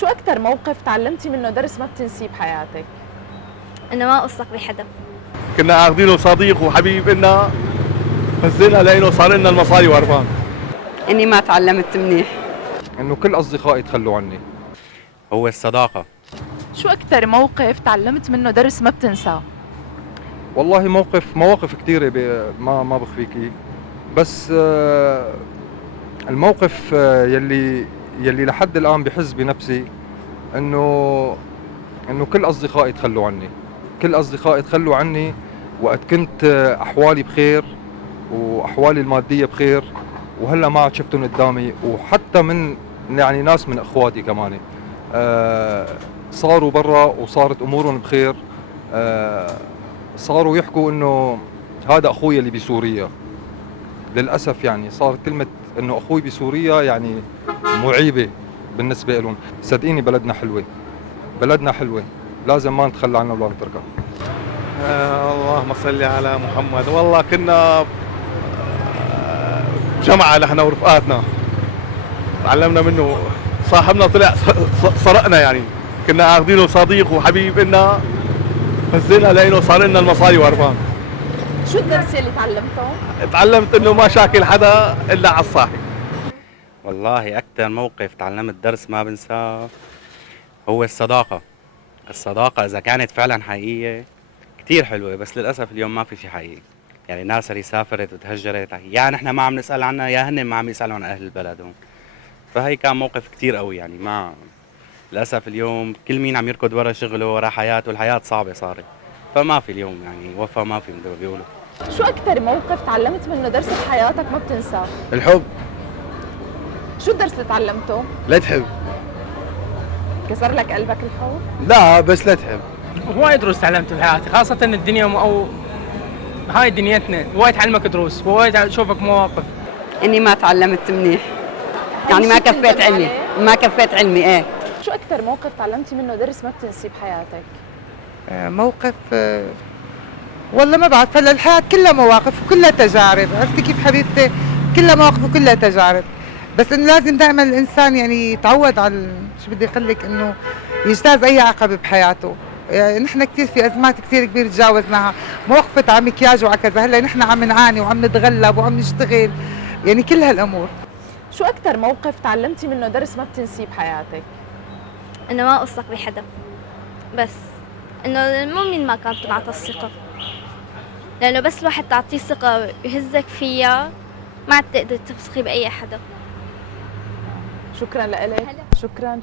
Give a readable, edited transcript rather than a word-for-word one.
شو أكتر موقف تعلمتي منه درس ما بتنسيه بحياتك؟ انه ما اوثق بحدا. كنا اخذينه صديق وحبيب إلنا، فزينا لانه صار لنا المصاري وهربان. اني ما تعلمت منيح. انه كل اصدقائي تخلوا عني. هو الصداقة. شو أكتر موقف تعلمت منه درس ما بتنساه؟ والله مواقف كثيرة ما بخفيكي، بس الموقف يلي لحد الآن بحس بنفسي انه كل اصدقائي تخلوا عني. كل اصدقائي تخلوا عني وقت كنت احوالي بخير واحوالي المادية بخير، وهلا ما عاد شفتهم قدامي، وحتى من يعني ناس من اخواتي كمان صاروا برا وصارت امورهم بخير. صاروا يحكوا انه هذا اخوي اللي بسوريا. للاسف يعني صارت كلمة انه اخوي بسوريا يعني معيبة بالنسبة لهم. صدقيني بلدنا حلوة، بلدنا حلوة، لازم ما نتخلى عنها ولا نتركها. اللهم صل على محمد. والله كنا جمعة نحن ورفقاتنا، تعلمنا منه، صاحبنا طلع سرقنا يعني. كنا اخذينه صديق وحبيب إلنا، فزينا لانه صار لنا المصاري وهربان. شو الدرس اللي تعلمته؟ تعلمت انه ما شاكل حدا الا على الصاحب. والله أكتر موقف تعلمت درس ما بنساه هو الصداقة. الصداقة إذا كانت فعلا حقيقية كتير حلوة، بس للأسف اليوم ما في شي حقيقي. يعني الناس اللي سافرت وتهجرت يا نحن ما عم نسأل عنها يا هن ما عم يسألوا عن أهل البلد هون. فهي كان موقف كتير قوي يعني. ما للأسف اليوم كل مين عم يركض ورا شغله ورا حياته، الحياة صعبة صارت، فما في اليوم يعني وفا ما في مثل ما بيقولوا. شو أكتر موقف تعلمت منه درس بحياتك ما بتنساه؟ الحب. شو الدرس اللي تعلمته؟ لا تحب. كسر لك قلبك الحب؟ لا بس لا تحب. هواي دروس تعلمت بحياتي، خاصة الدنيا أو هاي دنيتنا، هواي تعلمك دروس، هواي تشوفك مواقف. اني ما تعلمت منيح، يعني ما كفيت علمي، ما كفيت علمي ايه. شو أكتر موقف تعلمتي منه درس ما بتنسيه بحياتك؟ موقف والله ما بعرف. هلا الحياة كلها مواقف وكلها تجارب، عرفتي كيف حبيبتي؟ كلها مواقف وكلها تجارب، بس انه لازم دائما الانسان يعني يتعود على شو بدي اقول لك، انه يجتاز اي عقبة بحياته. يعني نحن كثير في ازمات كثير كبيره تجاوزناها، وقفت على مكياج وعلى كذا، هلا نحن عم نعاني وعم نتغلب وعم نشتغل، يعني كل هالامور. شو أكتر موقف تعلمتي منه درس ما بتنسيه بحياتك؟ انه ما اوثق بحدا، بس انه المؤمن ما كانت تنعطى الثقة، لانه بس الواحد تعطيه ثقة يهزك فيها ما عاد تقدر تثقي بأي حدا. شكرا لك. شكرا.